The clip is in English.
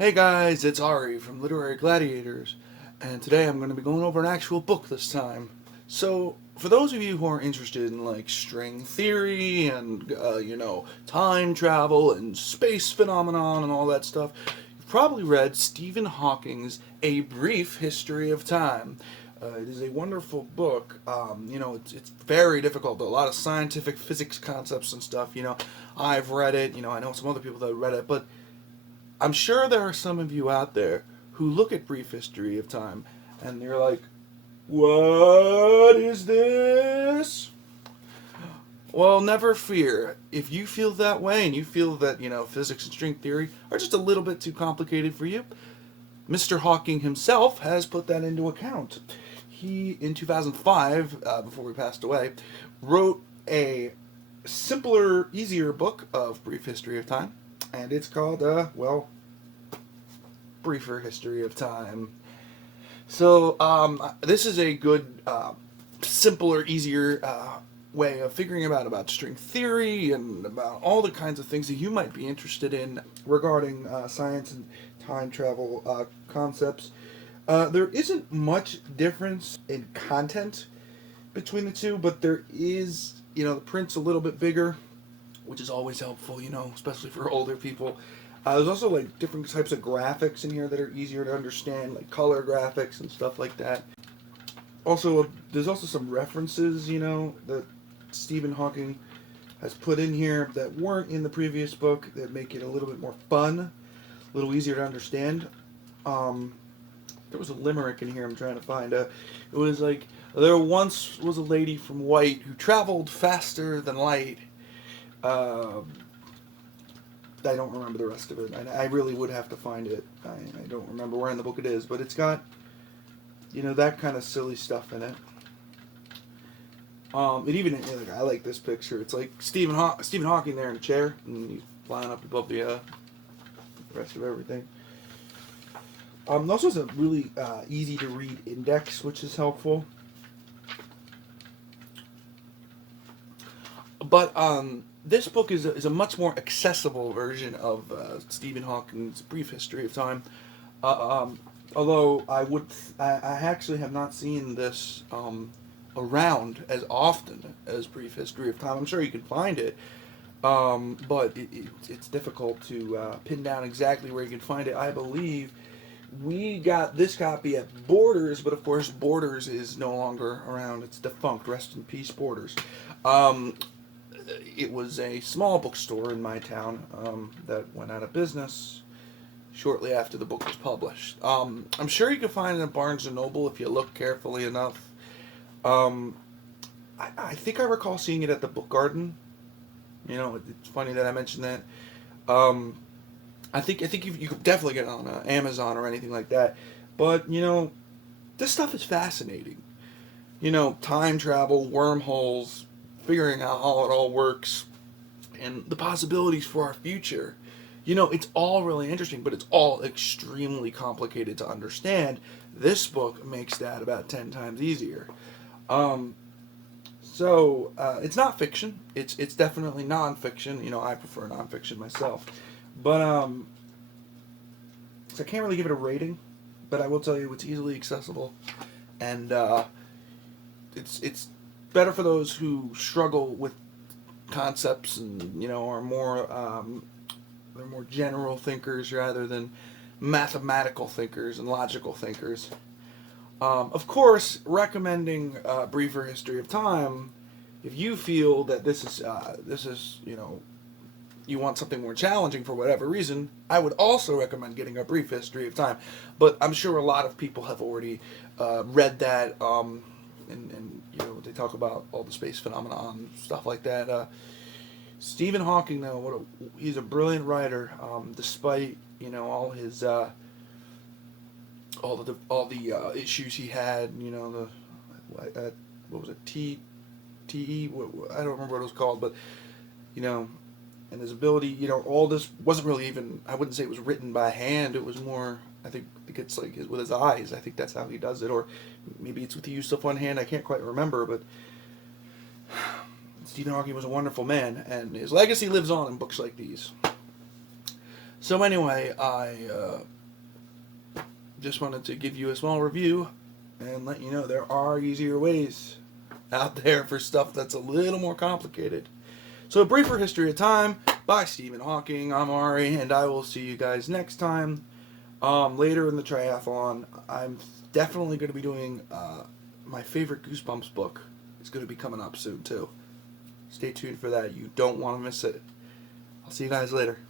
Hey guys, it's Ari from Literary Gladiators, and today I'm going to be going over an actual book this time. So, for those of you who are interested in like string theory and time travel and space phenomenon and all that stuff, you've probably read Stephen Hawking's A Brief History of Time. It is a wonderful book. It's very difficult. A lot of scientific physics concepts and stuff. I've read it. I know some other people that read it, but I'm sure there are some of you out there who look at Brief History of Time and they're like, what is this? Well, never fear. If you feel that way and you feel that, physics and string theory are just a little bit too complicated for you, Mr. Hawking himself has put that into account. He, in 2005, before he passed away, wrote a simpler, easier book of Brief History of Time, and it's called, Briefer History of Time. So, this is a good, simpler, easier way of figuring about string theory and about all the kinds of things that you might be interested in regarding science and time travel concepts. There isn't much difference in content between the two, but there is, the print's a little bit bigger, which is always helpful, especially for older people. There's also like different types of graphics in here that are easier to understand, like color graphics and stuff like that. Also, there's also some references, that Stephen Hawking has put in here that weren't in the previous book that make it a little bit more fun, a little easier to understand. There was a limerick in here I'm trying to find. It was like, there once was a lady from White who traveled faster than light. I don't remember the rest of it. I really would have to find it. I don't remember where in the book it is, but it's got, that kind of silly stuff in it. It even, I like this picture. It's like Stephen Hawking there in a chair, and he's flying up above the rest of everything. Also, has a really easy to read index, which is helpful. But this book is a much more accessible version of Stephen Hawking's Brief History of Time. Although I actually have not seen this around as often as Brief History of Time. I'm sure you can find it, but it's difficult to pin down exactly where you can find it. I believe we got this copy at Borders, but of course Borders is no longer around. It's defunct. Rest in peace, Borders. It was a small bookstore in my town that went out of business shortly after the book was published. I'm sure you can find it at Barnes & Noble if you look carefully enough. I think I recall seeing it at the Book Garden. It's funny that I mentioned that. I think you could definitely get it on Amazon or anything like that. But, this stuff is fascinating. Time travel, wormholes, figuring out how it all works, and the possibilities for our future. It's all really interesting, but it's all extremely complicated to understand. This book makes that about 10 times easier. It's not fiction. It's definitely nonfiction. I prefer nonfiction myself. But, so I can't really give it a rating, but I will tell you it's easily accessible, and it's better for those who struggle with concepts and are more they're more general thinkers rather than mathematical thinkers and logical thinkers. Of course, recommending Briefer History of Time if you feel that this is you want something more challenging for whatever reason. I would also recommend getting A Brief History of Time, but I'm sure a lot of people have already read that. And they talk about all the space phenomenon stuff like that. Stephen Hawking, though, he's a brilliant writer. Despite all his all the issues he had, what was it, TE? I don't remember what it was called, but and his ability, all this wasn't really even. I wouldn't say it was written by hand. It was more. I think it's like with his eyes. I think that's how he does it, or maybe it's with the use of one hand. I can't quite remember, but Stephen Hawking was a wonderful man, and his legacy lives on in books like these. So anyway, I just wanted to give you a small review and let you know there are easier ways out there for stuff that's a little more complicated. So, A Briefer History of Time by Stephen Hawking. I'm Ari, and I will see you guys next time. Later in the triathlon, I'm definitely going to be doing my favorite Goosebumps book. It's going to be coming up soon, too. Stay tuned for that. You don't want to miss it. I'll see you guys later.